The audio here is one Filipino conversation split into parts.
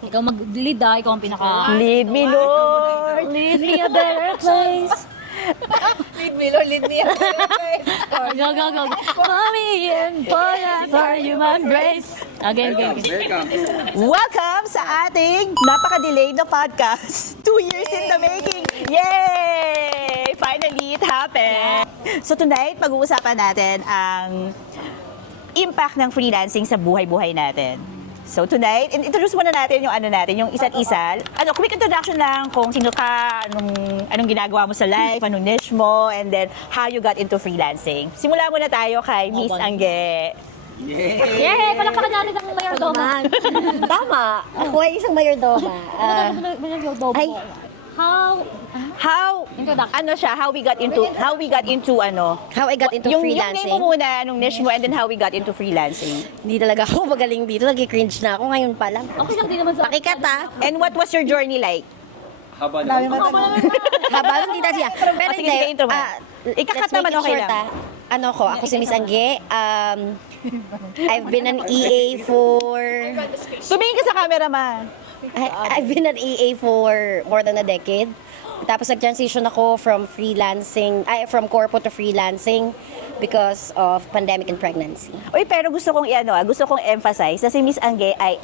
Ikaw mag-lead ikaw ang pinaka... Lead me, Lord. Lead me a better place. Lead me, Lord, lead me. Go, go, go. Mommy and boy, for you my embrace. Again. Welcome sa ating napaka-delayed na podcast. 2 years in the making. Yay! Finally, it happened. So tonight, pag-uusapan natin ang impact ng freelancing sa buhay-buhay natin. So tonight, introduce muna natin yung yung isa't isa. Quick introduction lang kung sino ka, anong ginagawa mo sa life, anong niche mo, and then how you got into freelancing. Simula muna tayo kay Miss Angge. Yay! Palakpakan natin ang mayordoma. Tama. Ako ay isang mayordoma. Mayordoma. Ay. How Introduction. how we got into How I got into yung freelancing. name mo muna, anong niche mo, and then how we got into freelancing. Hindi talaga ako magaling dito. Nag-cringe na ako ngayon pa lang. Okay lang din naman sa... Pakikat ha. And what was your journey like? Haba lang dito siya. Pero sige, sige, intro mo. Ikakat let's make naman, it okay short, lang. Ako si Miss Angge. I've been an EA for... Tumingin ka sa camera, ma. I've been an EA for more than a decade. Tapos nag-transition ako from from corpo to freelancing because of pandemic and pregnancy. Uy, pero gusto kong emphasize na si Miss Angge ay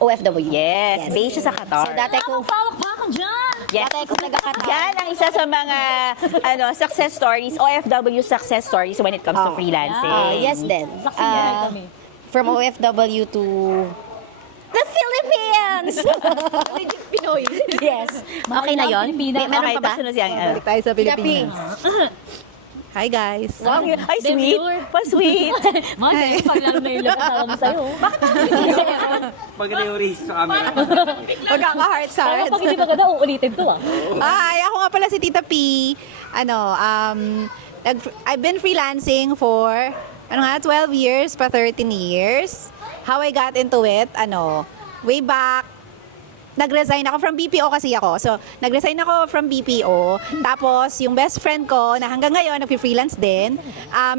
OFW. yes, based siya sa Qatar. So dati ko, Palakpakan dyan! Yes. dati ko taga-Qatar. Yan ang isa sa mga success stories, OFW success stories when it comes to freelancing. Yes then. Saksiyan kami. From OFW to the Philippines! Pinoy. Yes. Okay na yun? Pilipinas. Meron Okay, pa ba? tapos sunod siyang Balik tayo sa Pilipinas. Hi guys. Wow, ay sweet. Pa-sweet. Mga paglaro na yung kasama mo sa'yo. Bakit Maganda yung race sa camera. Magkaka-heart sa Parang pag hindi maganda, uulitin to ah. Ay, ako nga pala si Tita P. I've been freelancing for 12 years pa 13 years. How I got into it, way back, nag-resign ako from BPO kasi ako. So, nag-resign ako from BPO. Tapos, yung best friend ko na hanggang ngayon, nag-freelance din,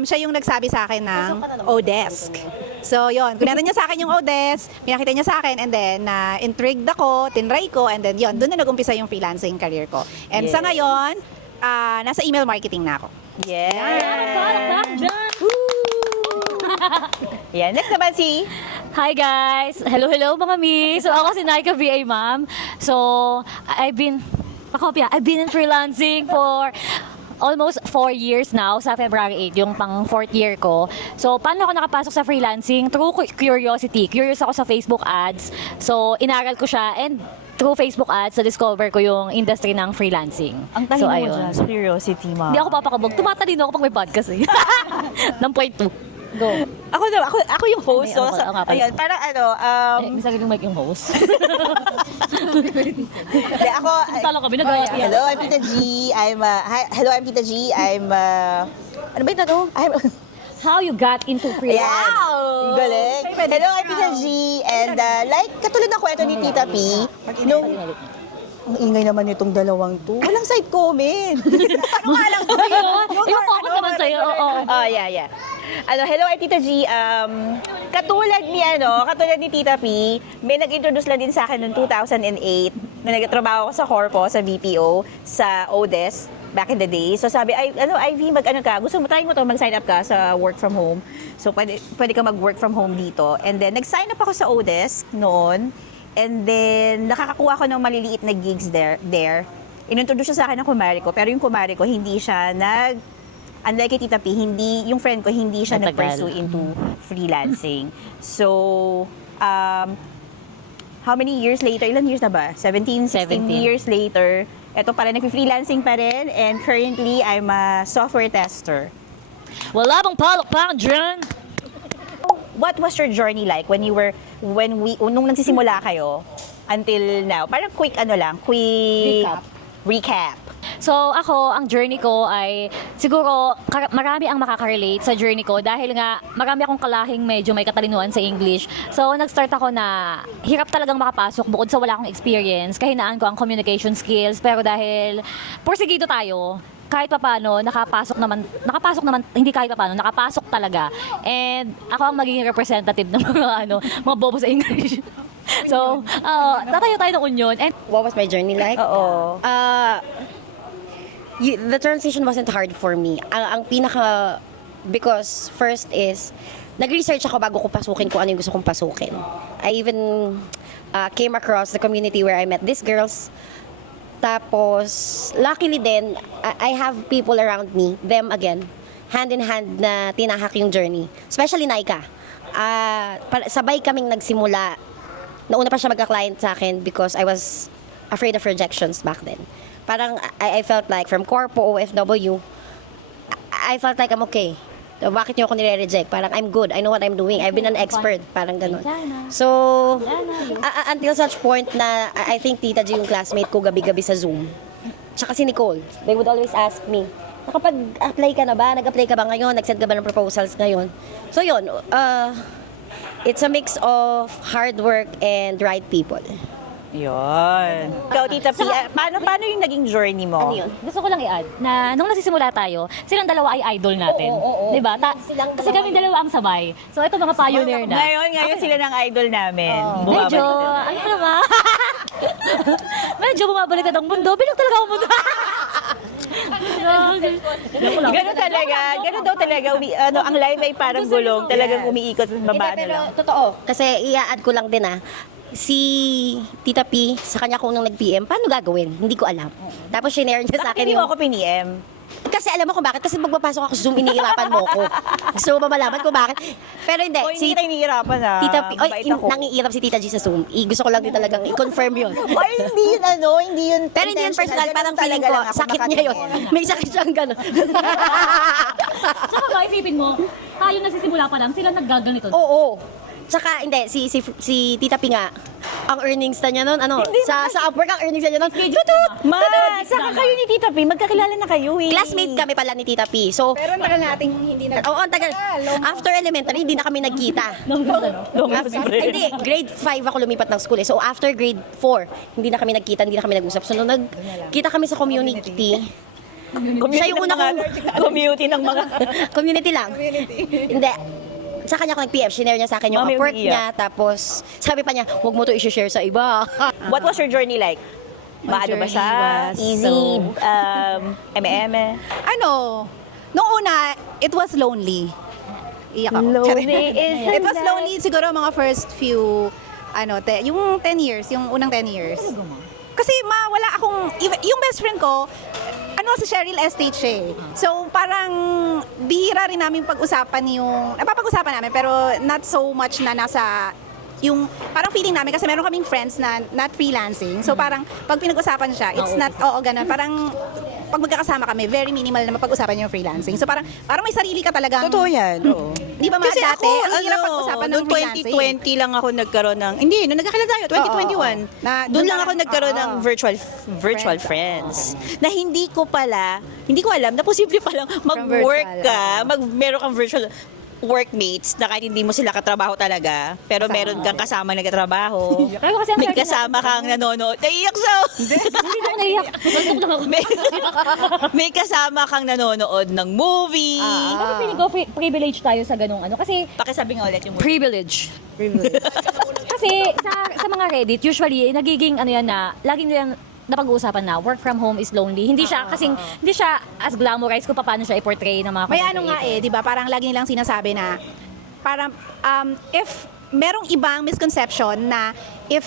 siya yung nagsabi sa akin ng Odesk. So, yun. Kunenta niya sa akin yung Odesk, pinakita niya sa akin, and then, intrigued ako, tinry ko, and then, yun, doon na nag-umpisa yung freelancing career ko. And sa ngayon, nasa email marketing na ako. Yes. Palakpakan dyan! Yan. Next naman si... Hi guys! Hello mga mi! So ako si Naika VA ma'am. So I've been in freelancing for almost 4 years now. Sa February 8, yung pang 4th year ko. So paano ako nakapasok sa freelancing? Through curiosity. Curious ako sa Facebook ads. So inaral ko siya, and through Facebook ads, na-discover ko yung industry ng freelancing. Ang talino so, mo ayun. dyan, sa curiosity, ma. Hindi ako papakabog. Tumatalino ako pag may podcast eh. ng point 2. Go. Ako yung host. Ay, ako nga pala. Ayan, parang May saging mic yung host. Hindi, ako... Talo kami, nagawa siya. Hello, I'm Tita G. Hello, I'm Tita G. Ano ba yung tanong? How you got into freelancing? Wow! Galing. Hello, I'm Tita G. And katulad ng kwento ni Tita P, ang ingay naman itong dalawang to. Walang side comment. Yung focus naman sa'yo, oo. Oh, yeah. Hello, I'm Tita G. Katulad ni Tita P, may nag-introduce lang din sa akin noong 2008 na nagtrabaho ko sa Corpo, sa BPO, sa Odesk, back in the day. So sabi, Ivy, gusto mo, try mo to, mag-sign up ka sa work from home. So pwede ka mag-work from home dito. And then, nag-sign up ako sa Odesk noon. And then, nakakakuha ko ng maliliit na gigs there. Inintroduce siya sa akin ng kumari ko, pero yung kumari ko, hindi siya unlike kay Tita P, yung friend ko, hindi siya nag-pursue into freelancing. So, how many years later? Ilan years na ba? 16 years later, eto pa rin, nag-freelancing pa rin, and currently, I'm a software tester. Wala bang palakpakan dyan? What was your journey like nung nagsisimula kayo until now? Parang quick recap. So ako, ang journey ko ay siguro marami ang makaka-relate sa journey ko dahil nga marami akong kalahing medyo may katalinuhan sa English. So nag-start ako na hirap talagang makapasok bukod sa wala akong experience. Kahinaan ko ang communication skills, pero dahil porsigido tayo, kahit papaano, nakapasok naman, hindi kahit papaano, nakapasok talaga. And ako ang magiging representative ng mga bobo sa English. So, tatayo tayo ng union. And What was my journey like? Oo. The transition wasn't hard for me. Ang pinaka, because first is, nag-research ako bago ko pasukin kung ano yung gusto kong pasukin. I even came across the community where I met these girls. Tapos, luckily din, I have people around me, them again, hand in hand na tinahak yung journey. Especially Naika. Sabay kaming nagsimula. Nauna pa siya magka-client sa akin because I was afraid of rejections back then. Parang I felt like from Corpo, OFW, I felt like I'm okay. So, bakit niyo ako nire-reject? Parang I'm good. I know what I'm doing. I've been an expert. Parang ganun. So, until such point na I think Tita G yung classmate ko gabi-gabi sa Zoom. Tsaka si Nicole. They would always ask me, nakapag-apply ka na ba? Nag-apply ka ba ngayon? Nag-send ka ba ng proposals ngayon? So yun, it's a mix of hard work and right people. Yun. Ikaw, Tita P, paano yung naging journey mo? Ano yun? gusto ko lang i-add na nung nagsisimula tayo, silang dalawa ay idol natin. Oo. Diba? Kasi kami dalawa ang sabay. So ito mga pioneer na. Ngayon sila ng idol namin. Medyo, ano pa naman? Medyo bumabaliktad ang mundo. Bilang talaga ang mundo. Ganun talaga. Ganun daw talaga. Ang live ay parang gulong. Talagang umiikot. Baba na Pero lang. totoo, kasi i-add ko lang din si Tita P, sa kanya kung nung nag-PM, paano gagawin? Hindi ko alam. Tapos shinare niya sa Bakit akin hindi mo ako piniem? Kasi alam mo kung bakit? Kasi magpapasok ako sa Zoom, iniirapan mo ko. Gusto mo ba malaman kung bakit? Pero hindi. O, hindi kita inihirapan ha. Tita P, Mabait ako. nangiirap si Tita G sa Zoom. Gusto ko lang din talagang i-confirm yun. Ay, hindi yun hindi yun Pero hindi yun personal, Ganun parang feeling talaga ko, lang ako sakit niya yun. makatingin. May sakit siyang gano'n. Saka ba, isipin mo, tayo nagsisimula pa lang, sila naggaganito. Oo. Tsaka, hindi, si Tita P nga, ang earnings na niya nun, sa Upwork, ang earnings na niya nun, tutut! Saka kayo ni Tita P, magkakilala na kayo eh. Classmate kami pala ni Tita P. So, Pero ang tagal nating hindi na... oo, ang tagal. After elementary, hindi na kami nagkita. Hindi, grade 5 ako lumipat ng school eh. So, after grade 4, hindi na kami nagkita, hindi na kami nag-usap. So, nung nagkita kami sa community, siya yung una kong... Community ng mga... Community lang. Hindi. Sa kanya ako nag-PF, shinare niya sa akin yung Mami, Upwork umiiyak. niya. Tapos, sabi pa niya, huwag mo to i-share sa iba. What was your journey like? Maano ba siya? journey was Easy? eme-eme? Nung una, it was lonely. Iyak ako. It was lonely siguro mga first few, yung 10 years, yung unang 10 years. Kasi wala akong, yung best friend ko, si Cheryl Estate siya eh. So parang bihira rin namin pag-usapan napapag-usapan namin pero not so much na nasa yung parang feeling namin kasi meron kaming friends na not freelancing. So parang pag pinag-usapan siya, it's not, ganun. Parang pag magkakasama kami, very minimal na mapag-usapan yung freelancing. So parang may sarili ka talagang... Totoo yan, oo. Di ba Kasi dati, ako, ang hirap pag-usapan ng noong freelancing. 2020 lang ako nagkaroon ng, hindi, nung nagkakilala tayo, 2021. Doon lang ako nagkaroon ng virtual friends. Na hindi ko alam na posible palang mag-work ka, meron kang virtual workmates na kahit hindi mo sila katrabaho talaga, pero meron kang kasama nagkatrabaho. Kaya kasi ang May kasama kang nanonood. Naiiyak siya! Hindi na ako naiyak. Tutok lang ako. May kasama kang nanonood ng movie. Kasi feeling ko privilege tayo sa ganung kasi Pakisabi nga ulit yung privilege. Kasi sa mga Reddit, usually, nagiging laging yan napag-uusapan na work from home is lonely. Hindi siya as glamorized kung paano siya i-portray ng mga May content creator. di ba? Parang lagi nilang sinasabi na parang if merong ibang misconception na if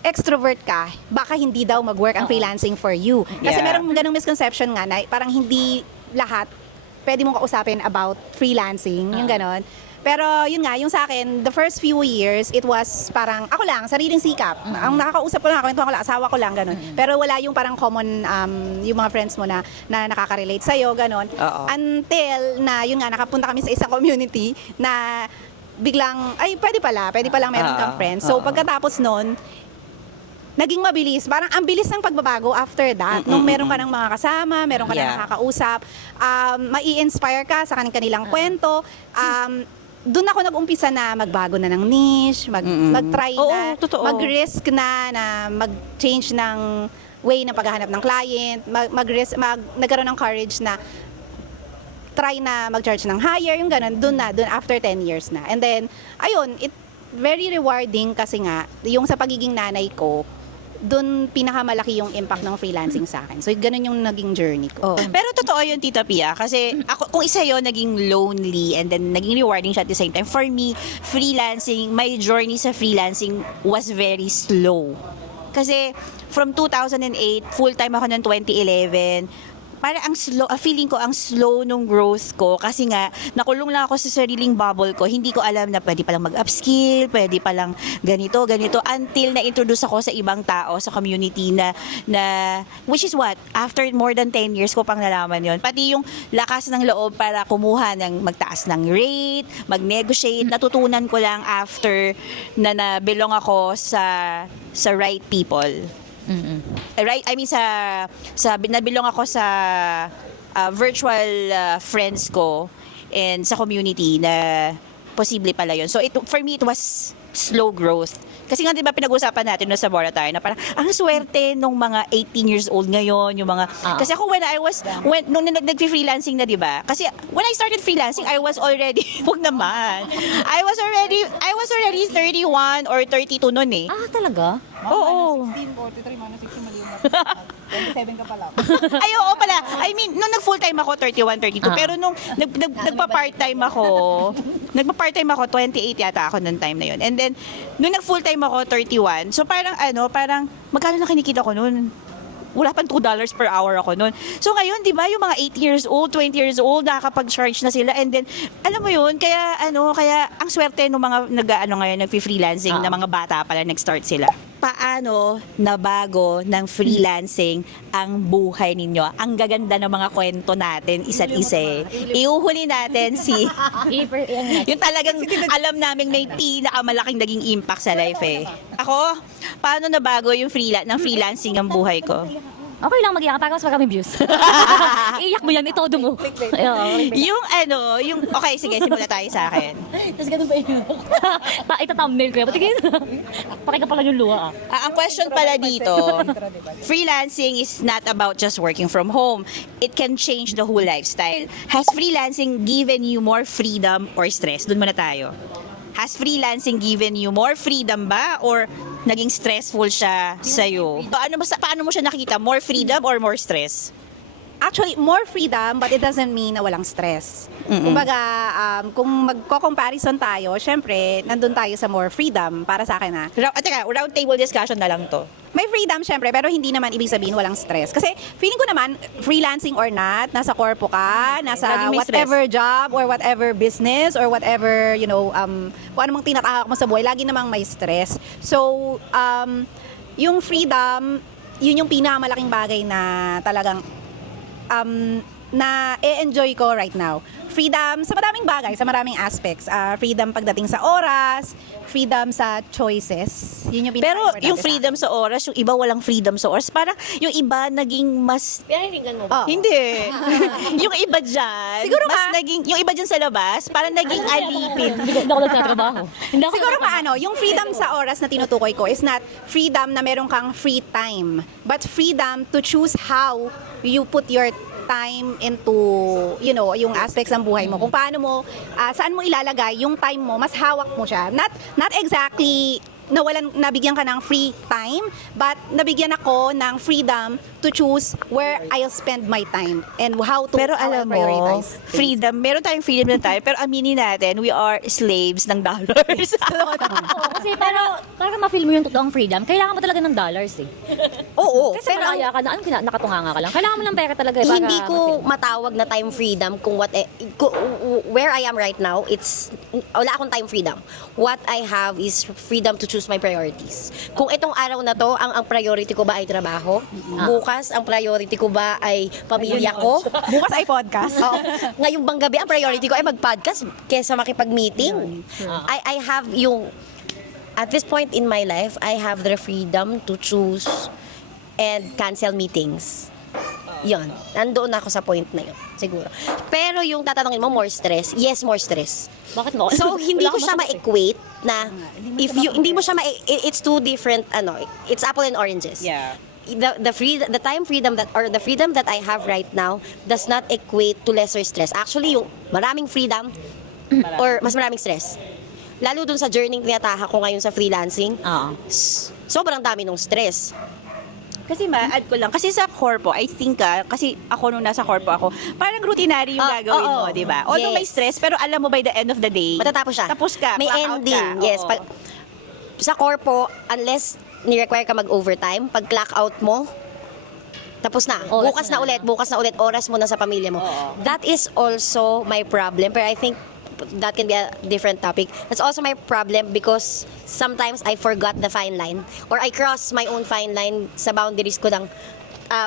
extrovert ka, baka hindi daw mag-work ang freelancing for you. Kasi Yeah. merong ganung misconception nga na parang hindi lahat pwede mong kausapin about freelancing, yung ganon. Pero yun nga, yung sa akin, the first few years, it was parang ako lang, sariling sikap. Ang nakakausap ko lang, kwentuhan ko lang, asawa ko lang, ganun. Pero wala yung parang common, yung mga friends mo na nakaka-relate sa'yo, ganun. Oo. Until na, yun nga, nakapunta kami sa isang community na biglang, ay, pwede palang meron kang friends. So, pagkatapos nun, naging mabilis. Parang ang bilis ng pagbabago after that. Nung meron ka ng mga kasama, meron ka na nakakausap, mai-inspire ka sa kanilang kwento. Doon ako nag-umpisa na magbago na ng niche, mag-try na, totoo. mag-risk na mag-change ng way ng paghahanap ng client, nagkaroon ng courage na try na mag-charge ng higher, yung ganun, doon after 10 years na. And then, ayun, very rewarding kasi nga, yung sa pagiging nanay ko, doon pinakamalaki yung impact ng freelancing sa akin. So, ganun yung naging journey ko. Pero totoo yun, Tita Pia. Kasi ako, kung isa yun, naging lonely and then naging rewarding siya at the same time. For me, freelancing, my journey sa freelancing was very slow. Kasi from 2008, full-time ako ng 2011, parang ang slow, feeling ko ang slow nung growth ko kasi nga nakulong lang ako sa sariling bubble ko. Hindi ko alam na pwede palang mag-upskill, pwede palang ganito until na-introduce ako sa ibang tao sa community na which is what after more than 10 years ko pang nalaman yon. Pati yung lakas ng loob para kumuha ng magtaas ng rate, mag-negotiate, natutunan ko lang after na nabilong ako sa right people. Right, I mean sa nabilong ako sa virtual friends ko and sa community na posible pala yun. So for me it was slow growth. Kasi nga 'di ba pinag-usapan natin na sa Bora tayo na parang ang swerte nung mga 18 years old ngayon, yung mga kasi ako nung nag-freelancing na 'di ba? Kasi when I started freelancing I was already wag naman. I was already 31 or 32 noon eh. Ah, talaga? Oo. 43 minus 60 mali yung 27 ka pala. Ay, oo pala. I mean, nung nag-full-time ako, 31, 32. Pero nung nagpa-part-time ako, 28 yata ako nung time na yun. And then, nung nag-full-time ako, 31. So, parang, magkano na kinikita ko nun? Wala pang $2 per hour ako noon. So ngayon, 'di ba, yung mga 8 years old, 20 years old, nakakapag-charge na sila and then alam mo 'yun, kaya ang swerte ng mga ngayon nagfi-freelancing na mga bata pala nag-start sila. Paano nabago ng freelancing ang buhay ninyo? Ang gaganda ng mga kwento natin isa't isa. Iuhuli natin si yung talagang alam namin may pinakamalaking naging impact sa life eh. Ako, paano nabago yung freelancing ang buhay ko? Okay lang mag-iyak para mas marami views. Iyak mo yan, itodo mo. Okay, sige, simula tayo sa akin. Tapos ganun ba yun? Ita-thumbnail ko yan. Patigin. Pakika pala yung luha. Ang question pala dito, freelancing is not about just working from home. It can change the whole lifestyle. Has freelancing given you more freedom or stress? Doon muna tayo. Has freelancing given you more freedom ba or naging stressful siya sa'yo? Paano mo siya nakikita? More freedom or more stress? Actually, more freedom, but it doesn't mean na walang stress. Kumbaga, kung magko-comparison tayo, syempre, nandun tayo sa more freedom para sa akin Round table discussion na lang to. May freedom syempre, pero hindi naman ibig sabihin walang stress. Kasi feeling ko naman, freelancing or not, nasa corpo ka, nasa Laging may whatever job or whatever business or whatever, kung anong tinatahak mo sa buhay, lagi namang may stress. So, yung freedom, yun yung pinakamalaking bagay na talagang na e-enjoy ko right now. Freedom sa maraming bagay, sa maraming aspects. Freedom pagdating sa oras, freedom sa choices. Yun yung Pero pinaka-importante yung sa freedom sa oras, yung iba walang freedom sa oras. Parang yung iba naging mas... Pinahiringan mo Oh. ba? Hindi. Yung iba dyan, Siguro mas naging... Yung iba dyan sa labas, parang naging alipin. Hindi ako nagtatrabaho. Siguro yung freedom sa oras na tinutukoy ko is not freedom na meron kang free time, but freedom to choose how you put your time into, yung aspects ng buhay mo. Kung paano mo, saan mo ilalagay yung time mo, mas hawak mo siya. Not exactly nabigyan ka ng free time, but nabigyan ako ng freedom to choose where I'll spend my time and how Pero I'll alam mo, prioritize things. freedom, meron tayong freedom na tayo, pero aminin natin, we are slaves ng dollars. Kasi para ma-feel mo yung totoong freedom, kailangan mo talaga ng dollars eh. Oo. Kasi malaya ka na, nakatunganga ka lang. Kailangan mo ng pera talaga eh, para Hindi ko ma-feel mo. matawag na time freedom where I am right now, wala akong time freedom. What I have is freedom to choose my priorities. Kung itong araw na to, ang priority ko ba ay trabaho? Bukas, ang priority ko ba ay pamilya ko? Bukas ay podcast. Oo. Ngayong bang gabi, ang priority ko ay mag-podcast kesa makipag-meeting. I have at this point in my life, I have the freedom to choose and cancel meetings. Yon, nandoon ako sa point na yun, siguro. Pero yung tatanungin mo, more stress? Yes, more stress. Bakit mo? So, hindi Wala ko akong siya masagot eh. ma-equate na, hindi mo siya it's two different, it's apple and oranges. Yeah. The time freedom the freedom that I have right now does not equate to lesser stress. Actually, yung maraming freedom or mas maraming stress. lalo dun sa journey tinatahak ko ngayon sa freelancing, Oo. sobrang dami ng stress. Kasi ma-add ko lang. Kasi sa corpo, I think kasi ako nung nasa corpo ako, parang routinary yung gagawin mo, oo. di ba? Although may Yes. stress, pero alam mo by the end of the day, Matatapos siya. Tapos ka, May clock out ending. ka. Yes. Oo. Sa corpo, unless ni-require ka mag-overtime, pag clock out mo, tapos na. Oras Bukas na ulit, oras mo na sa pamilya mo. That is also my problem. Pero I think that can be a different topic. That's also my problem because sometimes I forgot the fine line or I cross my own fine line sa boundaries ko ng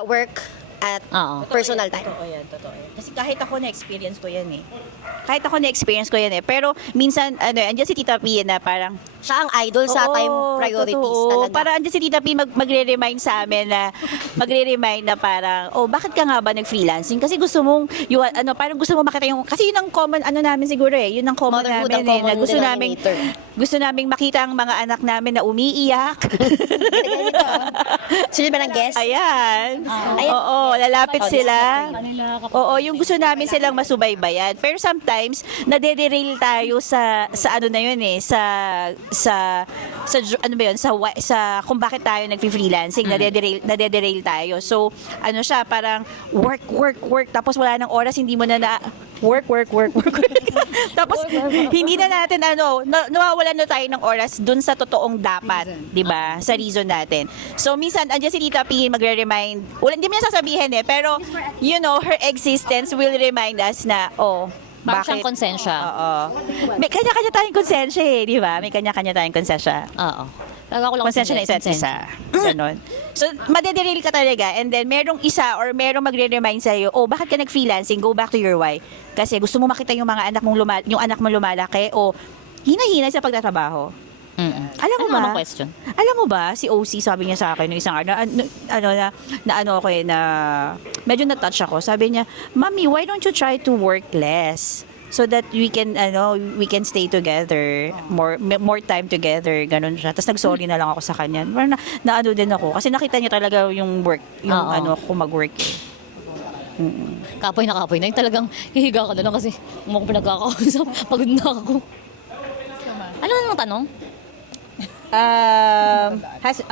work at Oo. personal time. Totoo yan, totoo yan. Kasi kahit ako na-experience ko yan eh. Pero minsan, andyan si Tita P na parang, Siya ang idol sa Oo, time priorities totoo. talaga. Para andyan si Tita P magre-remind sa amin na parang, bakit ka nga ba nag-freelancing? Kasi gusto mong, parang gusto mo makita yung, kasi yun ang common, namin siguro yun ang common Motherhood namin ang common na denominator. gusto naming makita ang mga anak namin na umiiyak. Sino ba ng guest? Ayan. Ayan. Oo, lalapit sila. Kanila kapag- Oo, yung gusto namin silang masubaybayan. Pero sometimes, nade-derail tayo sa ano na yun eh, ano ba yun, sa kung bakit tayo nag-freelancing, nade-derail tayo. So, ano siya, parang work, tapos wala nang oras, hindi mo na work. Tapos, hindi na natin, nawawalan na tayo ng oras dun sa totoong dapat, di ba? Sa reason natin. So, minsan, andyan si Tita P, magre-remind, hindi mo na sasabihin eh, pero, her existence will remind us na, Parang bakit? siyang konsensya. Oo. May kanya-kanya tayong konsensya eh, di ba? May kanya-kanya tayong konsensya. Oo. Pero ako lang Konsensya na isa't isa. Ganon. So, madederail ka talaga and then merong isa or merong magre-remind sa'yo, bakit ka nag-freelancing? Go back to your why. Kasi gusto mo makita yung mga anak mong lumalaki o hina-hina sa pagtatrabaho. Alam mo Ano ba? namang question? Alam mo ba, si OC sabi niya sa akin nung isang araw, na medyo na-touch ako. Sabi niya, Mami, why don't you try to work less? So that we can stay together, more time together, ganun siya. Tapos nag-sorry na lang ako sa kanya. Parang na din ako. Kasi nakita niya talaga yung work, Oo. kung mag-work eh. Kapoy na. Yung talagang hihiga ka na lang kasi mo ko pinagkakausap. Pagod na ako. Ano nang tanong? Has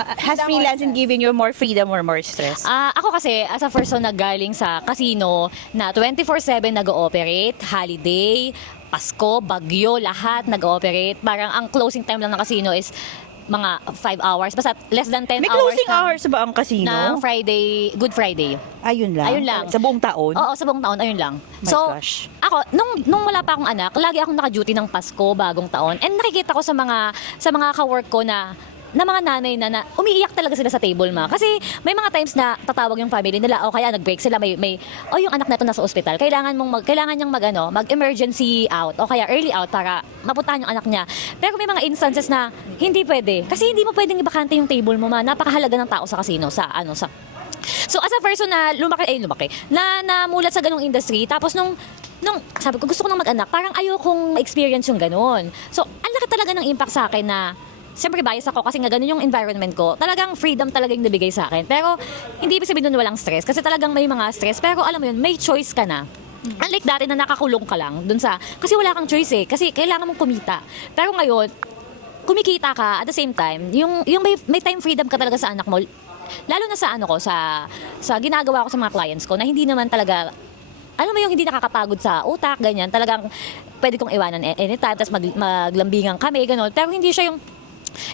freelancing given you more freedom or more stress? Ako kasi, as a person na galing sa casino na 24/7 nag-ooperate, holiday, Pasko, Bagyo, lahat nag-ooperate. Parang ang closing time lang ng casino is mga 5 hours. Basta less than 10 May hours closing hours ba ang casino? ng Friday, Good Friday. Ayun lang. Ayun lang. Sa buong taon? Oo, sa buong taon, ayun lang. My So, gosh. ako, nung wala pa akong anak, lagi akong naka-duty ng Pasko, bagong taon. And nakikita ko sa mga ka-work ko na mga nanay na umiiyak talaga sila sa table kasi may mga times na tatawag yung family nila o kaya nag-break sila yung anak na to nasa ospital kailangan niyang mag-emergency out o kaya early out para mapuntahan yung anak niya pero may mga instances na hindi pwede kasi hindi mo pwedeng ibakante yung table mo napakahalaga ng tao sa casino So as a person na lumaki na namulat sa ganung industry tapos nung sabi ko gusto ko nang mag-anak parang ayokong ma-experience yung ganun so ang laki talaga ng impact sa akin na siyempre bias ako kasi nga ganun yung environment ko. Talagang freedom talaga yung nabigay sa akin. Pero hindi ibig sabihin nun walang stress. Kasi talagang may mga stress. Pero alam mo yun, may choice ka na. Unlike dati na nakakulong ka lang dun kasi wala kang choice eh. Kasi kailangan mong kumita. Pero ngayon, kumikita ka at the same time, yung may time freedom ka talaga sa anak mo. Lalo na sa sa ginagawa ko sa mga clients ko na hindi naman talaga alam mo yung hindi nakakapagod sa utak, ganyan. Talagang pwede kong iwanan anytime, tapos maglambingan kami, gano'n. Pero hindi siya yung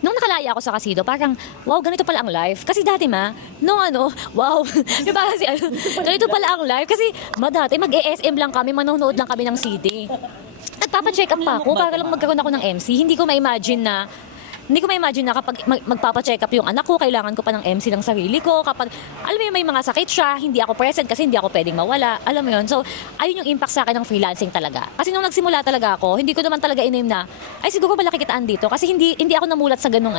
nung nakalaya ako sa casino, parang, wow, ganito pala ang life. Kasi dati wow, diba kasi, ganito pala ang life. Kasi, dati mag-ESM lang kami, manonood lang kami ng CD. Nagpapacheck up pa ako para lang magkaroon ako ng MC. Hindi ko ma-imagine na kapag magpapacheck up yung anak ko, kailangan ko pa ng MC ng sarili ko. Kapag, alam mo yun, may mga sakit siya, hindi ako present kasi hindi ako pwedeng mawala. Alam mo yun? So, ayun yung impact sa akin ng freelancing talaga. Kasi nung nagsimula talaga ako, hindi ko naman talaga in-aim na, ay siguro malaki kitaan dito. Kasi hindi ako namulat sa ganung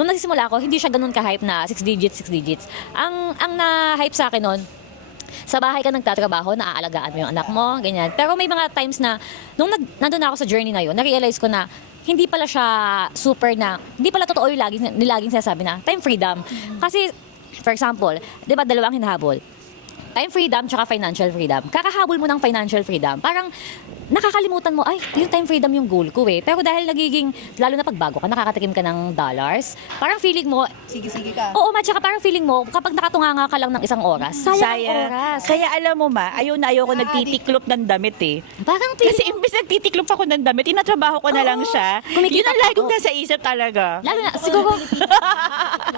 Nung nagsimula ako, hindi siya ganun ka-hype na 6 digits. Ang na-hype sa akin nun, sa bahay ka nagtatrabaho, naaalagaan mo yung anak mo, ganyan. Pero may mga times na, nung nandun ako sa journey na yun, na-realize ko na, hindi pala siya hindi pala totoo yung laging sinasabi na time freedom. Kasi, for example, di ba dalawang hinahabol? Time freedom tsaka financial freedom. Kakahabol mo ng financial freedom. Parang, nakakalimutan mo, ay, yung time freedom yung goal ko eh. Pero dahil nagiging, lalo na pagbago ka, nakakatikim ka ng dollars, parang feeling mo, Sige ka. oo, tsaka parang feeling mo, kapag nakatunganga ka lang ng isang oras, sayang ang oras. Kaya alam mo ma, ayaw na ayaw ko nagtitiklop ng damit eh. Parang Kasi imbes nagtitiklop ako ng damit, tinatrabaho ko na lang siya. Kumikita Yun ang ka, lagi kong oo. nasa isip talaga. lalo na, siguro,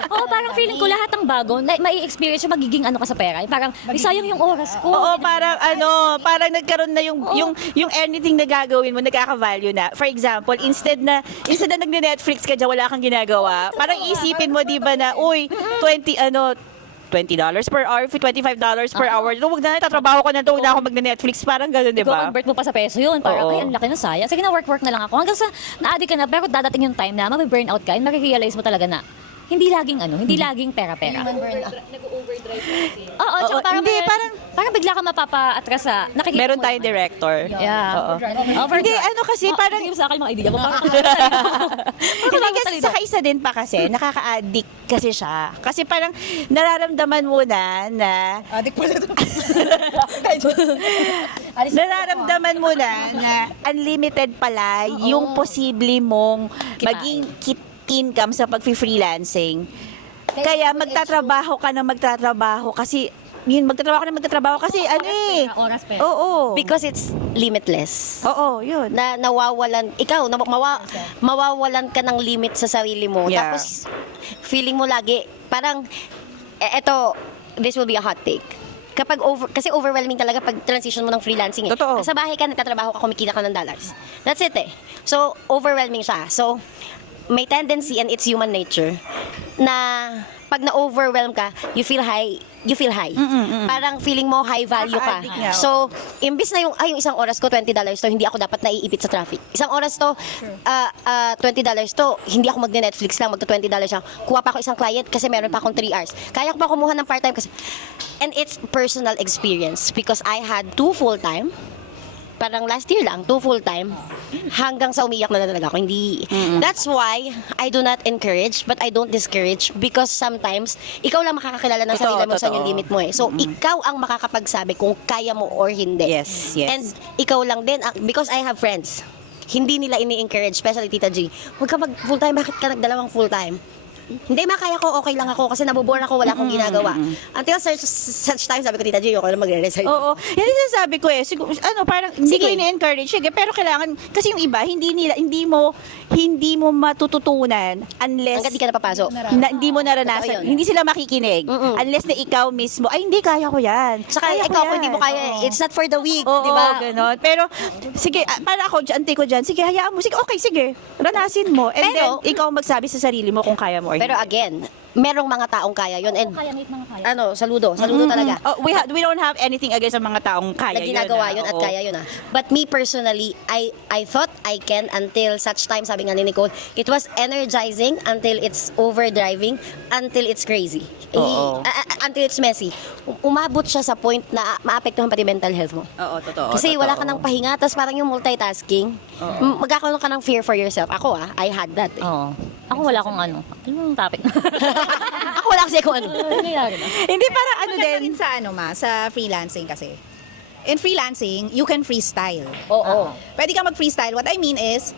oo, parang feeling ko lahat ng bago, mai-experience yung magiging ano ka sa pera. Yung parang, ay, sayang yung oras ko. Oo, parang nagkaroon na yung anything na gagawin mo, nagkaka-value na. For example, instead na nagne-Netflix ka dyan, wala kang ginagawa, parang isipin mo, di ba na, uy, $20 per hour, $25 per hour. Huwag na, tatrabaho ko na doon na ako magne-Netflix. Parang gano'n, di ba? I-convert mo pa sa peso yun. Parang, Oo. ay, ang laki na sayang. Sige na, work na lang ako. Hanggang sa na-addict ka na, pero dadating yung time na mabiburnout ka and makirealize mo talaga na hindi laging pera-pera. Oo, tsaka parang, hindi, parang bigla ka mapapa-atras sa nakikita Meron mo tayong naman. director. Yeah. Oo. Overdrive. Hindi, kasi parang... Hindi mo sa akin mga idea mo. Parang, Hindi kasi saka isa din pa kasi, nakaka-addict kasi siya. Kasi parang nararamdaman mo na Adik pala to. nararamdaman mo na unlimited pala yung posible mong maging income sa pag-freelancing. Kaya magtatrabaho ka na magtatrabaho kasi magtatrabaho kasi ano eh. oras pa. Oo. Because it's limitless. Oo, yun. Na nawawalan, ikaw, mawawalan ka ng limit sa sarili mo. Yeah. Tapos, feeling mo lagi, parang, this will be a hot take. Kasi overwhelming talaga pag transition mo ng freelancing eh. Totoo. Sa bahay ka, nagtatrabaho ka, kumikita ka ng dollars. That's it eh. So, overwhelming siya. So, may tendency, and it's human nature, na pag na-overwhelm ka, you feel high. Parang feeling mo high value ka. Nakaka-addict nga, So, imbis na yung isang oras ko, $20 to, hindi ako dapat naiipit sa traffic. Isang oras to, $20 to, hindi ako magne-Netflix lang, magto $20 lang. Kuha pa ako isang client kasi meron pa akong 3 hours. Kaya ko pa kumuha ng part-time kasi. And it's personal experience because I had 2 full-time. Parang last year lang, 2 full-time. Hanggang sa umiyak na talaga ako. Hindi. That's why I do not encourage but I don't discourage because sometimes ikaw lang makakakilala ng Totoo, sarili mo sa totoo. yung limit mo eh. So ikaw ang makakapagsabi kung kaya mo or hindi. Yes, yes. And ikaw lang din because I have friends. Hindi nila ini-encourage, especially Tita G. Huwag ka mag full-time, bakit ka nagdalawang full-time? Hindi, kaya ko, okay lang ako kasi nabobore ako, wala akong ginagawa. Until such time, sabi ko, Tita G, ako lang magre-resign. Oo. Yan yung sinasabi ko eh. Parang hindi Sige. ko ini-encourage. Sige, pero kailangan, kasi yung iba, hindi mo matututunan unless Hanggat di ka napapasok. hindi mo naranasan. Totoo yun. Hindi sila makikinig. Unless na ikaw mismo, ay hindi, kaya ko yan. Saka Kaya ko ikaw, yan. kung hindi mo kaya, it's not for the weak, Oo, di ba? ganon. Pero, sige, para ako, antay ko dyan, sige, hayaan mo. Sige, okay, sige. Ranasin mo. And Pero- then, ikaw magsabi sa sarili mo kung kaya mo or Pero hindi. again, merong mga taong kaya yun. And Kaya, mate, mga kaya. saludo talaga. Oh, we don't have anything against sa mga taong kaya Na ginagawa yun at Oo. kaya yun ah. But me personally, I thought I can until such time, sabi nga ni Nicole, it was energizing until it's overdriving, until it's crazy. Oo. Until it's messy. Umabot siya sa point na maapektuhan pati mental health mo. Oo, totoo. Kasi wala ka ng pahinga, tapos parang yung multitasking, magkakaroon ka ng fear for yourself. Ako I had that eh. Oo. Ako wala akong ano. Ano yung topic? Ako wala kasi kung ano. Nangyayari na. Hindi, para ano Maganda din. rin sa freelancing kasi. In freelancing, you can freestyle. Oo. Pwede ka mag-freestyle. What I mean is,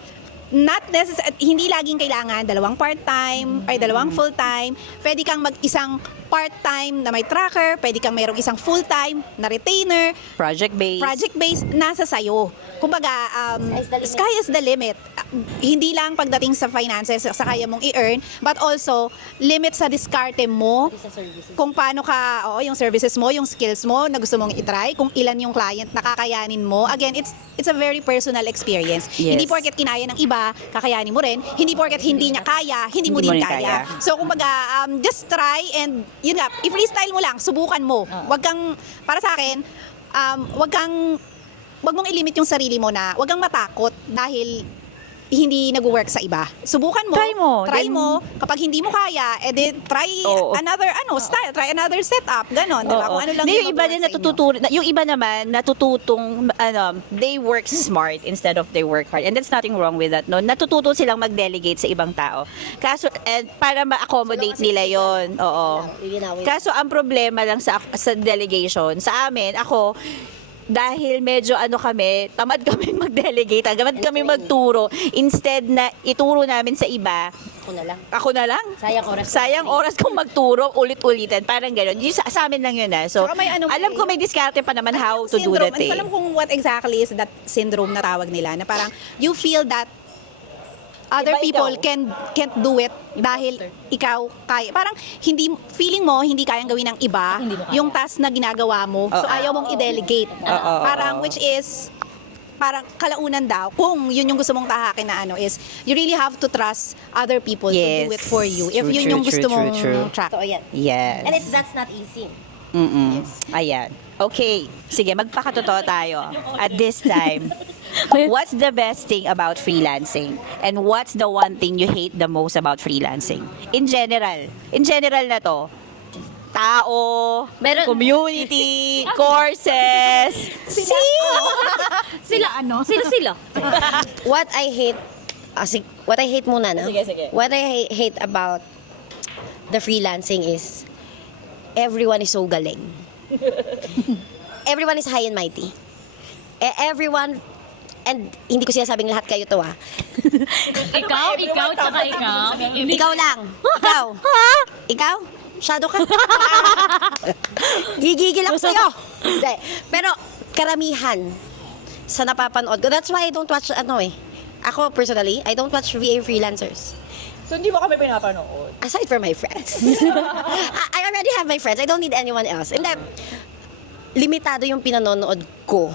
hindi laging kailangan 2 part-time ay 2 full-time. Pwede kang mag-isang part-time na may tracker, pwede kang mayroong isang full-time na retainer, Project-based. project-based, nasa sayo. Kumbaga, sky is the limit. Hindi lang pagdating sa finances, sa kaya mong i-earn, but also, limit sa diskarte mo, kung paano ka, yung services mo, yung skills mo na gusto mong itry, kung ilan yung client na kakayanin mo. Again, it's a very personal experience. Yes. Hindi porket kinaya ng iba, kakayanin mo rin. Hindi porket hindi niya kaya, hindi mo din kaya. So, kumbaga, just try and, yun nga, i-freestyle mo lang, subukan mo. Wag kang, para sa akin, wag mong ilimit yung sarili mo na wag kang matakot dahil hindi nag-work sa iba. Subukan mo. Try mo. Kapag hindi mo kaya, edi try Oo. another style, try another setup, ganon, di ba? Oo. Kung ano lang Hindi, yung iba mag-work din sa inyo. yung iba naman natututong they work smart instead of they work hard. And there's nothing wrong with that, no. Natututo silang mag-delegate sa ibang tao. Kaso para ma-accommodate nila 'yon. Oo. Ilinawin. Kaso ang problema lang sa delegation, sa amin, ako dahil medyo kami, tamad kami mag-delegate, tamad kami magturo, instead na ituro namin sa iba, Ako na lang. ako na lang. Sayang oras. Sayang oras kong magturo, ulit-ulitan, parang gano'n. Yung sa amin lang yun So, Saka may alam ko may diskarte pa naman how to do syndrome. that Hindi ko alam kung what exactly is that syndrome na tawag nila, na parang you feel that other Iba people ikaw. can't do it dahil ikaw kaya. Parang hindi feeling mo hindi kayang gawin ng iba Hindi mo kaya. yung task na ginagawa mo. So ayaw mong i-delegate. Oo. Parang which is parang kalaunan daw kung yun yung gusto mong tahakin na is you really have to trust other people to do it for you. If True, yun true, yung gusto true, mong true. track. Totoo yan. Yes. And that's not easy. Ayan. Okay. Sige, magpakatotoo tayo. At this time, what's the best thing about freelancing? And what's the one thing you hate the most about freelancing? In general. In general na to. Tao, Meron- community, courses. Sila. What I hate, what I hate muna na. Sige, sige. What I hate about the freelancing is everyone is so galing. Everyone is high and mighty. Everyone, and hindi ko sinasabing lahat kayo to Ikaw, tsaka ikaw. Ikaw lang. Ikaw. Ikaw? Shadow ka? Gigigil ako sa'yo. Hindi. Pero karamihan sa napapanood ko, that's why I don't watch Ako personally, I don't watch VA freelancers. So, hindi mo kami pinapanood? Aside from my friends. I already have my friends. I don't need anyone else. And then, limitado yung pinanonood ko.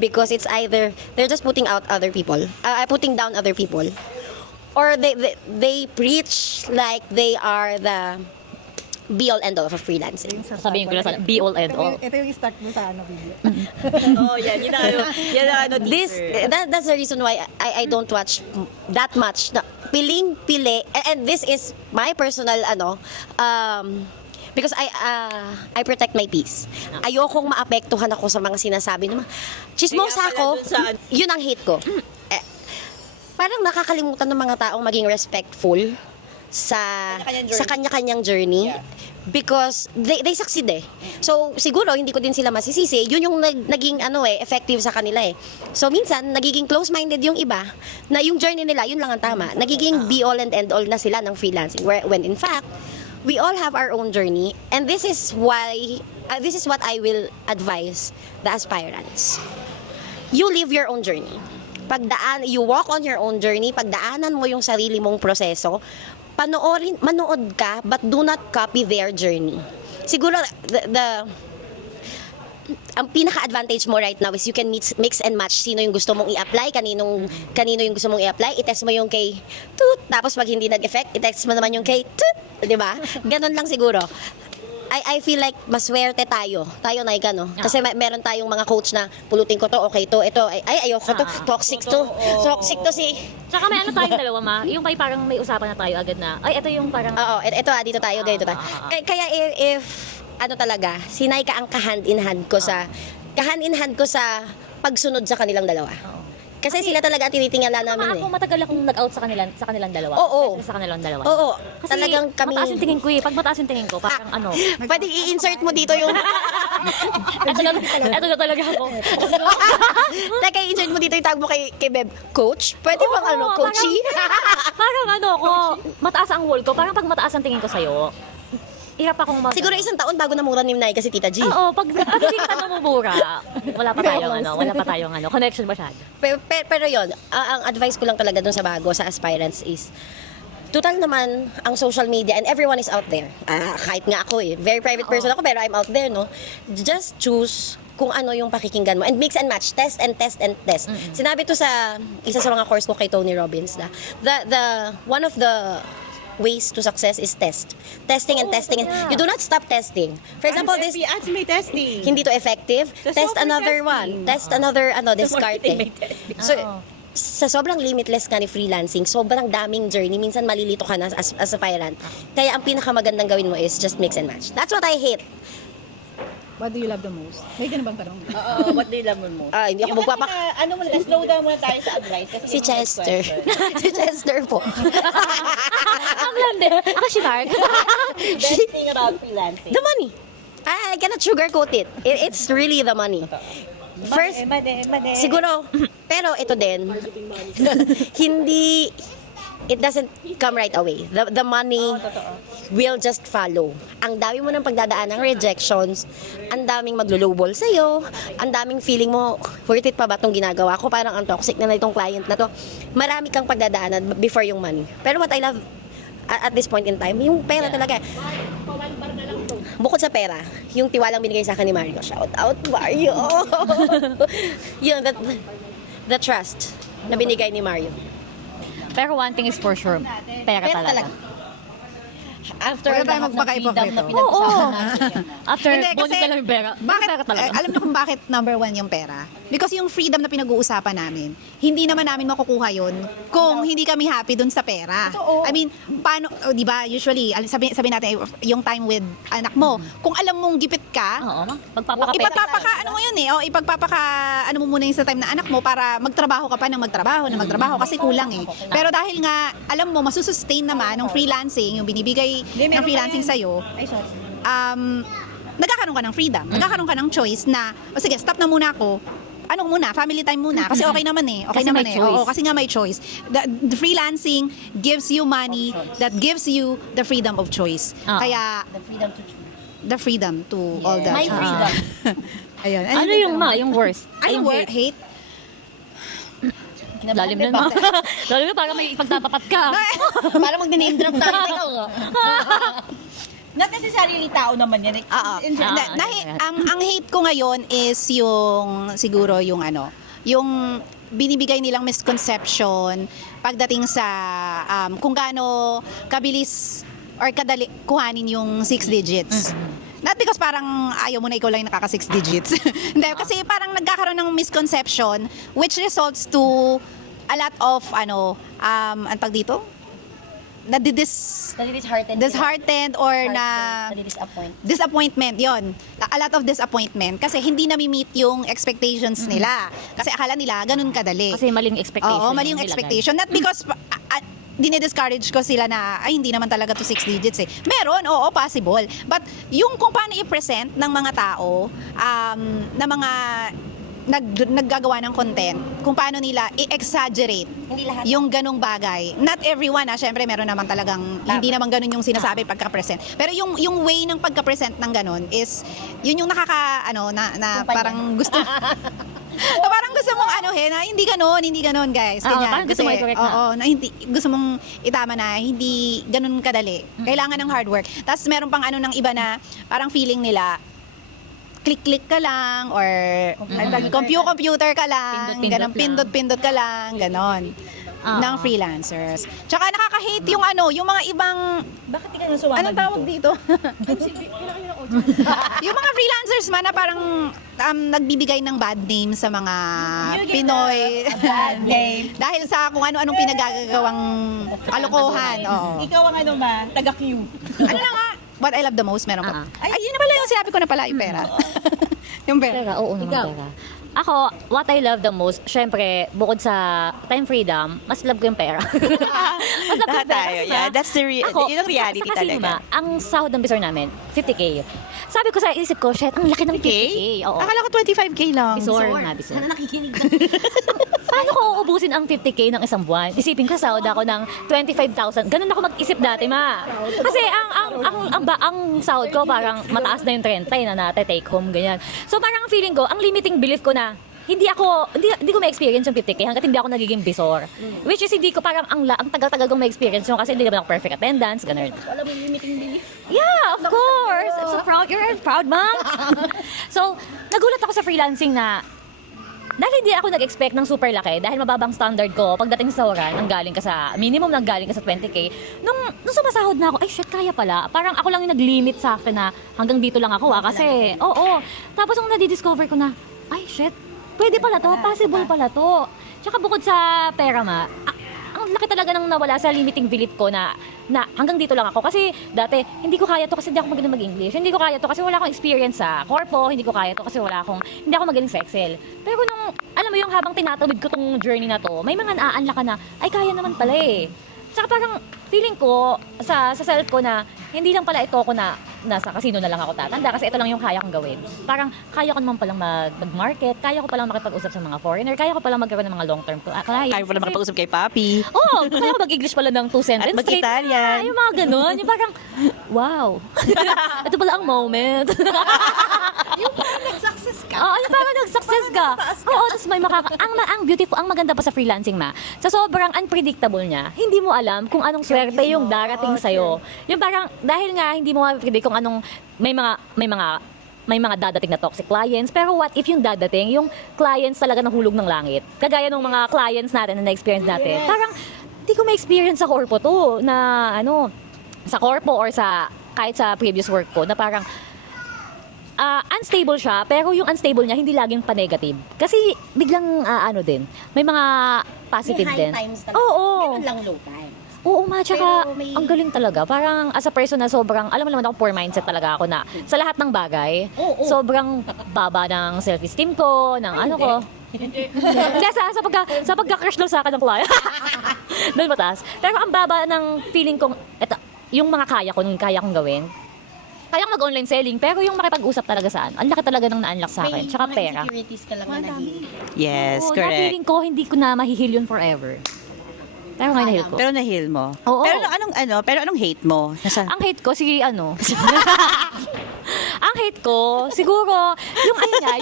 Because it's either, they're just putting out other people, putting down other people. Or they preach like they are the be-all end-all of freelancing. Sabihin ko na sana, be all and all. Ito yung start mo sa video. Oh, yan. Yan ang That's the reason why I don't watch that much. Na, piling-pili. And this is my personal, because I protect my peace. Ayokong maapektuhan ako sa mga sinasabi ng mga chismosa Kaya pala ako. dun sa- Yun ang hate ko. Parang nakakalimutan ng mga taong maging respectful sa kanya-kanyang journey. Because they succeed eh. So siguro hindi ko din sila masisisi. Yun yung naging effective sa kanila eh. So minsan nagiging close-minded yung iba na yung journey nila yun lang ang tama. Nagiging be all and end all na sila ng freelancing. When in fact, we all have our own journey, and this is what I will advise the aspirants. You live your own journey. You walk on your own journey, pagdaanan mo yung sarili mong proseso, manood ka, but do not copy their journey. Siguro, ang pinaka-advantage mo right now is you can mix and match sino yung gusto mong i-apply, kanino yung gusto mong i-apply, i-test mo yung kay toot, tapos pag hindi nag-effect, i-test mo naman yung kay toot, di ba? Ganon lang siguro. I feel like maswerte tayo na no? Kasi meron tayong mga coach na pulutin ko to, okay to, ito, ayoko to, toxic to si... Tsaka may tayong dalawa, ma. Yung parang may usapan na tayo agad na, ay, ito yung parang... Oo, ito dito tayo, ganito tayo. Kaya if talaga, sinay ka ang kahand in hand ko sa pagsunod sa kanilang dalawa. Kasi sila talaga ang tinitingala namin Ako matagal akong nag-out sa kanilang dalawa. Oo. Sa kanilang dalawa. Oo, Kasi talagang kami... mataas yung tingin ko eh. Pag mataas yung tingin ko, parang Pwede i-insert mo dito yung... Ito na talaga ako. Teka, i-insert mo dito yung tawag mo kay Beb. Coach? Pwede bang Oo, coachy? Parang ako, mataas ang wall ko. Parang pag mataas ang tingin ko sa'yo, hirap akong Siguro isang taon bago namura ni Nay kasi Tita G. Oo, pag hindi ka namumura, wala pa tayong connection masyado. Pero yun, ang advice ko lang talaga dun sa bago, sa aspirants is, total naman ang social media and everyone is out there. Kahit nga ako very private person ako pero I'm out there, no? Just choose kung ano yung pakikinggan mo and mix and match, test and test and test. Sinabi to sa isa sa mga course ko kay Tony Robbins na the one of the ways to success is testing and testing. You do not stop testing. For example, this may testing. hindi to effective, test sobrang another testing. one, test another discard. marketing may testing. So sa sobrang limitless nga ni freelancing, sobrang daming journey, minsan malilito ka na as aspirant. Kaya ang pinakamagandang gawin mo is just mix and match. That's what I hate. What do you love the most? May ganun bang tanong? Oo, what do you love mo? Hindi ako magpapak... Slow down muna tayo sa advice. Kasi Si Chester. Si Chester po. Ang lande. Ako si Mark. Best thing about freelancing. The money. I cannot sugarcoat it. It's really the money. First, siguro, pero ito din, hindi, it doesn't come right away. The money will just follow. Ang dami mo ng pagdadaan ng rejections, ang daming maglulubol sa'yo, ang daming feeling mo, worth it pa ba itong ginagawa ko? Parang ang toxic na itong client na to. Marami kang pagdadaanan before yung money. Pero what I love at this point in time, yung pera talaga. Bukod sa pera, yung tiwalang binigay sa akin ni Mario. Shout out, Mario! Yun, the trust na binigay ni Mario. Pero one thing is for sure, pera talaga. After Wala tayong magpaka-ipokrito. Oo. After Hindi, bonus kasi na lang yung pera. Bakit, Pera talaga. alam niyo kung bakit number one yung pera? Because yung freedom na pinag-uusapan namin, hindi naman namin makukuha yun kung hindi kami happy dun sa pera. I mean, paano, di ba, usually, sabi natin, yung time with anak mo, kung alam mong gipit ka, Oo, magpapakapera. ipagpapaka, ano mo yun ipagpapaka, ano mo muna yung sa time na anak mo para magtrabaho ka pa ng magtrabaho kasi kulang eh. Pero dahil nga, alam mo, masusustain naman ng freelancing, yung binibigay ng freelancing sa'yo, nagkakaroon ka ng freedom, nagkakaroon ka ng choice na, o sige, stop na muna ako, ano muna, family time muna, kasi okay naman eh. Okay Kasi naman may eh. choice. Oo, kasi nga may choice. The freelancing gives you money that gives you the freedom of choice. Oo. Kaya, the freedom to all that. My freedom. Ayun. Ano yung yung worst? Ay, yung hate? Lalim na no? Lalim na para may ipagtatapat ka. Para mag-name drop tayo. Teka, Not necessarily tao naman yan. Oo. Ah, Ang hate ko ngayon is yung siguro yung yung binibigay nilang misconception pagdating sa kung gaano kabilis or kadali kuhanin yung 6 digits. Not because parang ayaw mo na ikaw lang yung nakaka 6 digits. Hindi, kasi parang nagkakaroon ng misconception which results to a lot of ang tag dito? Disheartened or na disappointment, yon. A lot of disappointment kasi hindi na-meet yung expectations nila. Kasi akala nila ganun kadali. Kasi maling expectation. Oo, mali yung nilagay. expectation. Not because dinidiscourage ko sila na ay hindi naman talaga to 6 digits eh. Meron, oo, possible. But yung kung paano i-present ng mga tao na mga naggagawa ng content, kung paano nila i-exaggerate yung ganong bagay. Not everyone, syempre meron naman talagang hindi naman ganun yung sinasabi pagka-present. Pero yung way ng pagka-present ng ganon is yun yung nakaka na parang gusto na parang gusto mong na hindi ganon guys. Oo, Ganyan. parang gusto mo Kasi, i-correct na. oo, na hindi, gusto mong itama na hindi ganun kadali. Kailangan ng hard work. Tapos meron pang ng iba na parang feeling nila click-click ka lang or computer ka lang, Pindot-pindot lang. pindot-pindot ka lang, ganon. Ng freelancers. Tsaka nakaka-hate yung yung mga ibang Bakit di ka na sumama anong tawag dito? Yung mga freelancers man na parang nagbibigay ng bad name sa mga Pinoy. Bad name. Dahil sa kung ano-anong pinagagawang kalokohan. Oo. Ikaw ang taga-Q. Ano na nga? What I love the most, meron pa. Ay, yun na pala yung sinabi ko na pala, yung pera. Yung pera. Pera, oo naman pera. Ako, what I love the most, syempre, bukod sa time freedom, mas love ko yung pera. Mas love ko Lahat yung pera. tayo, Kasi yeah. ba, That's the yun ang reality sa casino talaga. ba, ang sahod ng bisor namin, 50K. Sabi ko sa isip ko, shit, ang laki ng 50K. Oo. Akala ko 25K lang. Bisor na, bisor. Paano ko uubusin ang 50K ng isang buwan? Isipin ko, sahod ako ng 25,000. Ganun ako mag-isip dati, ma. Kasi ang sahod ko parang mataas na yung 30 na take home, ganyan. So parang feeling ko, ang limiting belief ko na hindi ko ma-experience yung 50K hanggat hindi ako nagiging bisor. Which is hindi ko parang ang tagal-tagal kong ma-experience yun kasi hindi naman ako perfect attendance, ganun. Alam mo yung limiting belief? Yeah, of course. I'm so proud. You're proud, ma'am. So, nagulat ako sa freelancing na dahil hindi ako nag-expect ng super laki dahil mababang standard ko pagdating sa oran, nanggaling ka sa minimum nanggaling ka sa 20K. Nung sumasahod na ako, ay shit, kaya pala. Parang ako lang yung nag-limit sa akin na hanggang dito lang ako kasi oo. Tapos nung nadidiscover ko na, ay shit, pwede pala to, possible pala to. Tsaka bukod sa pera ang laki talaga nang nawala sa limiting belief ko na hanggang dito lang ako. Kasi dati, hindi ko kaya to kasi hindi ako magaling mag-English. Hindi ko kaya to kasi wala akong experience sa corpo. Hindi ko kaya to kasi hindi ako magaling sa Excel. Pero nung, alam mo yung habang tinatawid ko tong journey na to, may mga naaanla ka na, ay kaya naman pala eh. Tsaka parang feeling ko sa self ko na hindi lang pala ito ko na nasa casino na lang ako tatanda kasi ito lang yung kaya kong gawin. Parang kaya ko naman palang mag-market, kaya ko palang makipag-usap sa mga foreigner, kaya ko palang magkaroon ng mga long-term clients. Ayaw mo na makapag-usap kay Papi. Oo, kaya ko mag-English pala ng 2 sentence At mag-Italian. Yung mga ganun, yung parang, wow. Ito pala ang moment. Nag-success ka. Oo, yung parang nag-success ka. Oo, tapos may ang beautiful, ang maganda pa sa freelancing sa sobrang unpredictable niya, hindi mo alam kung anong swerte yung darating sa'yo. Yung parang, dahil nga hindi mo ma-predict kung anong, may mga dadating na toxic clients, pero what if yung dadating, yung clients talaga nahulog ng langit? Kagaya ng mga clients natin na na-experience natin. Parang, hindi ko ma-experience sa corpo to, na sa corpo or kahit sa previous work ko, na parang, unstable siya, pero yung unstable niya, hindi laging pa-negative. Kasi biglang, din, may mga positive din. Oo. Meron lang low times. Oo, tsaka Pero may- ang galing talaga. Parang as a person na sobrang, alam mo naman ako, poor mindset talaga ako na sa lahat ng bagay, sobrang baba ng self-esteem ko, ng ko. Hindi, sa pagka-crush lang sa akin ng client. Doon mataas. Pero ang baba ng feeling kong, yung mga kaya kong gawin, kaya mag-online selling, pero yung makipag-usap talaga ang laki talaga ng na-unlock sa akin. Tsaka pera. Insecurities ka lang na nahihil. Yes, Oo, na correct. feeling ko, hindi ko na mahihil yun forever. Pero ngayon nahil ko. Pero na-heal mo. Oo. Pero anong hate mo? Ang hate ko, ang hate ko, siguro,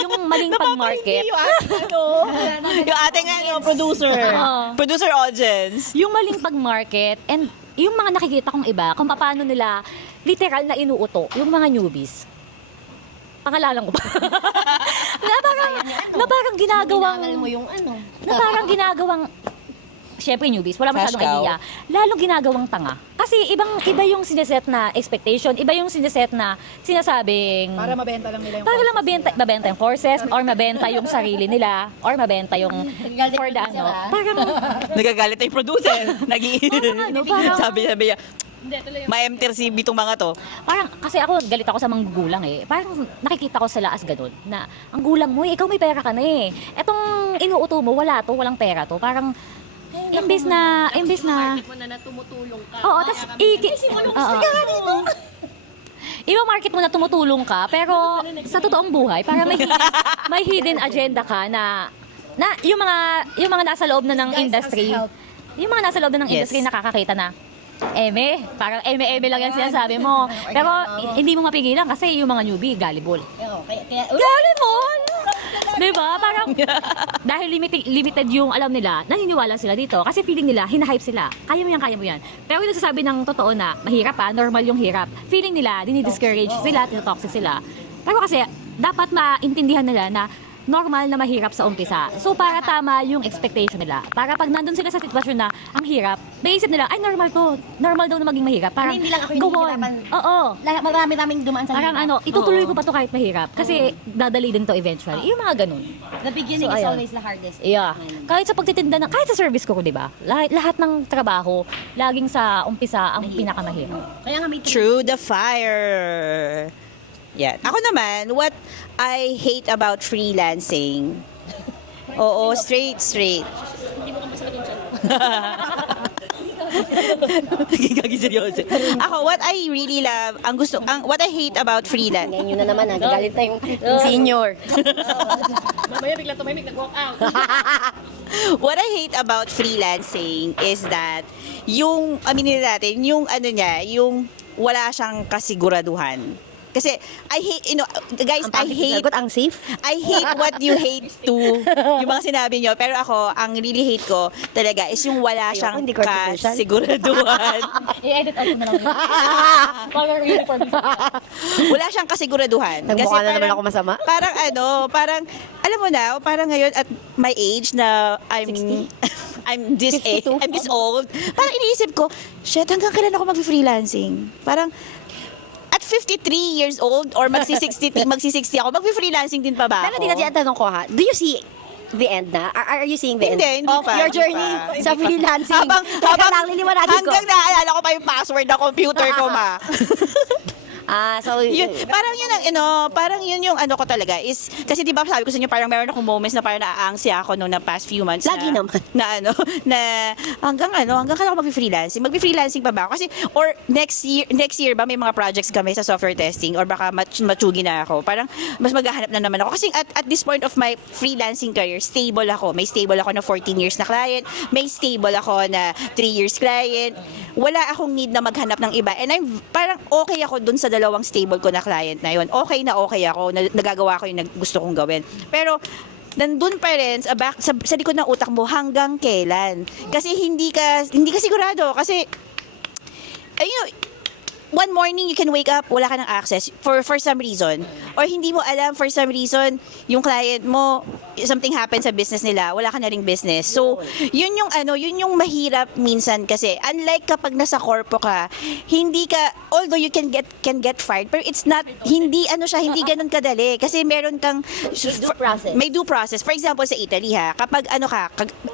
yung maling pag-market. Yung ating producer. Oo. Producer audience. Yung maling pag-market, and yung mga nakikita kong iba, kung paano nila literal na inuuto, yung mga newbies. Pangalanan ko pa. na parang ginagawang, Pinangal mo yung na parang ginagawang, syempre newbies, wala masyadong Cash cow. idea. Lalong ginagawang tanga. Kasi iba yung sineset na expectation, iba yung sineset na sinasabing, Para mabenta lang nila yung para lang mabenta yung courses, or mabenta yung sarili nila, or mabenta yung for the Parang, Nagagalit na yung producer. parang- Sabi niya, ma-enter si bitong mga to. parang, kasi ako, galit ako sa mga gulang Parang nakikita ko sila as ganun, na ang gulang mo, ikaw may pera ka na Etong inuuto mo, walang pera to. Parang, imbes na, mo na tumutulong ka. oo, tas, market mo na tumutulong ka, pero sa totoong buhay, para may hidden agenda ka na yung mga nasa loob na ng industry, yung mga nasa loob na ng Yes. industry nakakakita na, parang eme lang yan sinasabi mo. Pero hindi mo mapigilan kasi yung mga newbie, gullible. Gullible! Diba? Parang, dahil limited yung alam nila, naniniwala sila dito. Kasi feeling nila, hinahype sila. Kaya mo yan. Pero yung nagsasabi ng totoo na, mahirap normal yung hirap. Feeling nila, dinidiscourage sila, tinotoxic sila. Pero kasi, dapat maintindihan nila na normal na mahirap sa umpisa. So, para tama yung expectation nila. Para pag nandun sila sa sitwasyon na ang hirap, naisip nila, ay normal to. Normal daw na maging mahirap. Parang, Hindi lang ako yung go on. nahihirapan. Oo. Marami-raming dumaan sa Parang itutuloy ko pa to kahit mahirap. Kasi dadali din to eventually. Yung mga ganun. The beginning So, is ayun. always the hardest. Yeah. Kahit sa pagtitinda kahit sa service ko, di ba? Lahat ng trabaho, laging sa umpisa ang pinakamahirap. Kaya nga may Through the fire. Yan. Ako naman, what I hate about freelancing. Oo, straight. Gagi seryoso. Ako, what I really love, what I hate about freelance. Ngayon yun na naman, nagagalit na yung senior. What I hate about freelancing is that aminin natin, yung wala siyang kasiguraduhan. Kasi I hate, guys, Ang safe? I hate what you hate too. Yung mga sinabi nyo. Pero ako, ang really hate ko talaga is yung wala siyang hindi controversial. kasiguraduhan. I-edit out mo na lang. Parang uniform. Wala siyang kasiguraduhan. Nagmukha na naman ako masama. Parang, alam mo na, parang ngayon at my age na I'm this age, I'm this old. Parang iniisip ko, shit, hanggang kailan ako mag-freelancing? Parang, at 53 years old or magsi-60 ako, mag-freelancing din pa ba Pero ako? di na tanong ko ha, do you see the end na? Are you seeing the Hindi end of pa, your hindi journey pa. sa freelancing? Habang lang, liliwanagin ko. hanggang naalala ko pa yung password ng computer ko, ma. So, Parang yun ang parang yun yung ano ko talaga is kasi 'di ba sabi ko sa inyo parang meron akong moments na parang naaangsi ako nung na past few months Lagi na, naman. na na hanggang kailan ako mag-freelancing. Mag-freelancing pa ba ako? Kasi or next year ba may mga projects kami sa software testing or baka matsugi na ako. Parang mas maghahanap na naman ako kasi at this point of my freelancing career, stable ako. May stable ako na 14 years na client, may stable ako na 3 years client. Wala akong need na maghanap ng iba. And I'm parang okay ako dun sa dalawang stable ko na client na yun. Okay ako, nagagawa ko yung gusto kong gawin. Pero nandun pa rin sa likod ng utak mo hanggang kailan. Kasi hindi ka sigurado. Kasi, one morning you can wake up, wala ka ng access for some reason. Or hindi mo alam for some reason, yung client mo, something happened sa business nila, wala ka na ring business. So, yun yung mahirap minsan kasi. Unlike kapag nasa corpo ka, although you can get fired, pero it's not, hindi ganun kadali. Kasi meron kang, may due process. For example, sa Italy kapag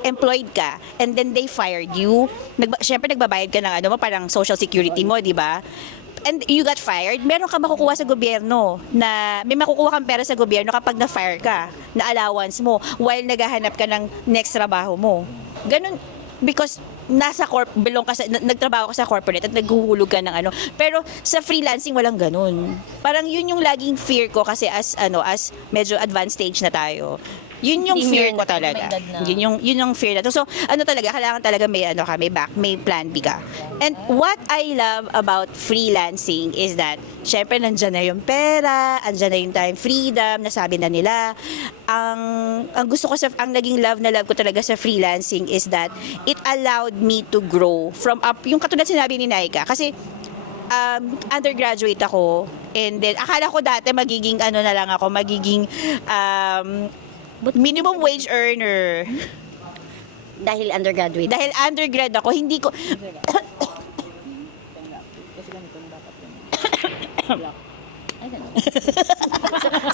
employed ka, and then they fired you, syempre nagbabayad ka ng parang social security mo, di ba? And you got fired, meron ka makukuha sa gobyerno na may makukuha kang pera sa gobyerno kapag na-fire ka, na allowance mo while naghahanap ka ng next trabaho mo. Ganun, because nagtrabaho ka sa corporate at naghuhulog ka ng Pero sa freelancing walang ganun. Parang yun yung laging fear ko kasi as medyo advanced stage na tayo. Yun yung fear ko talaga. Yun yung fear na to. So, kailangan talaga may plan B ka. And what I love about freelancing is that, syempre, nandyan na yung pera, andyan na yung time freedom, nasabi na nila. Ang gusto ko ang naging love ko talaga sa freelancing is that it allowed me to grow from yung katulad sinabi ni Naika. Kasi, undergraduate ako, and then, akala ko dati magiging minimum wage earner. dahil undergraduate. Dahil undergrad ako, hindi ko...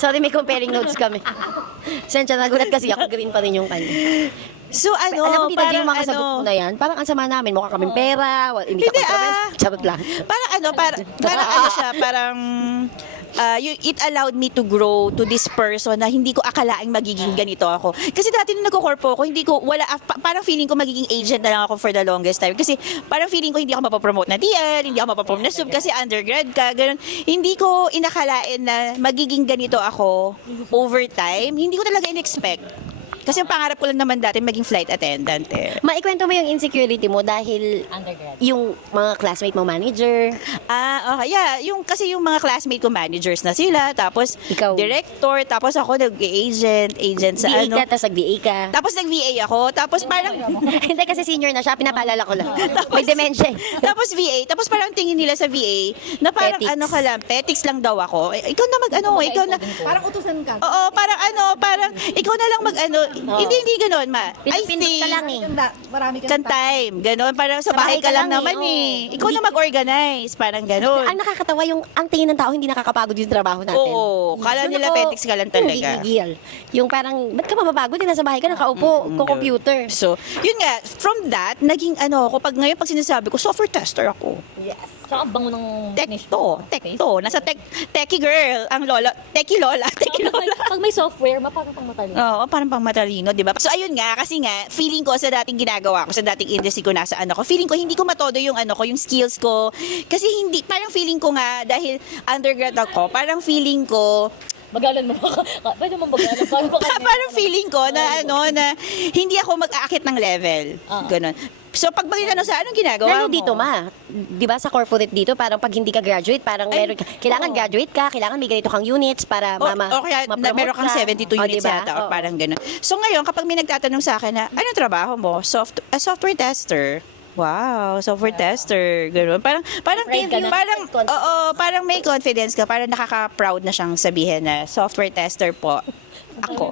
Sorry, may comparing notes kami. Sensya, nagulat kasi ako, green pa rin yung kanya. So, Alam mo, Tita Jill, parang mga sagot mo na yan, parang ang sama namin, mukha kaming pera, hindi ka Hindi, controversial. Charot lang. It allowed me to grow to this person na hindi ko akalaing magiging ganito ako. Kasi dati nung nagko-corpo ako, parang feeling ko magiging agent na lang ako for the longest time. Kasi parang feeling ko hindi ako mapapromote na TL, hindi ako mapapromote na sub kasi undergrad ka, ganun. Hindi ko inakalain na magiging ganito ako over time. Hindi ko talaga in-expect. Kasi ang pangarap ko lang naman dati maging flight attendant Maikwento mo yung insecurity mo dahil Undergrad. yung mga classmate mo manager. Kasi yung mga classmate ko managers na sila, tapos Ikaw. director, tapos ako agent sa VA ka, tapos nag-VA ka. Tapos nag-VA ako, tapos parang Hindi kasi senior na siya, pinapaalala ko lang. May dementia. tapos VA, tapos parang tingin nila sa VA na parang Petics. petics lang daw ako. Ikaw na ikaw na. Parang utusan ka. Oo, parang ikaw na lang hindi ganoon, ma. I Pinipindot think ka lang eh. Marami kan time, gano'n. Parang sa bahay ka lang naman Ikaw na mag-organize, parang gano'n. Ang nakakatawa ang tingin ng tao hindi nakakapagod yung trabaho natin. Oo, kala Doon nila ako petics ka lang talaga. gigigil. Yung parang, ba't ka mapapagod? Nasa bahay ka nakaupo, computer. So, yun nga, from that, naging pag sinasabi ko, software tester ako. Yes. So, ang bango ng Tekto. Nasa techie girl, ang techie lola. Pag may software, parang pang matalino. Oo, parang pang matalino, di ba? So, ayun nga, kasi nga, feeling ko sa dating ginagawa ko, sa dating industry ko nasaan ako, feeling ko hindi ko matodo yung yung skills ko. Kasi parang feeling ko nga, dahil undergrad ako, parang feeling ko, Bagalan mo ba? Pwede mo bagalan. parang feeling ko na na hindi ako mag-aakit ng level. Ganon. So, pag sa anong ginagawa Lalo mo? dito, ma. Di ba sa corporate dito, parang pag hindi ka graduate, parang kailangan graduate ka, kailangan may ganito kang units para O kaya meron kang 72 units yata, o parang gano'n. So ngayon, kapag may nagtatanong sa akin na, anong trabaho mo? Software tester. Wow, software tester. Gano'n. Parang may confidence ka, parang nakaka-proud na siyang sabihin na software tester po. Ako.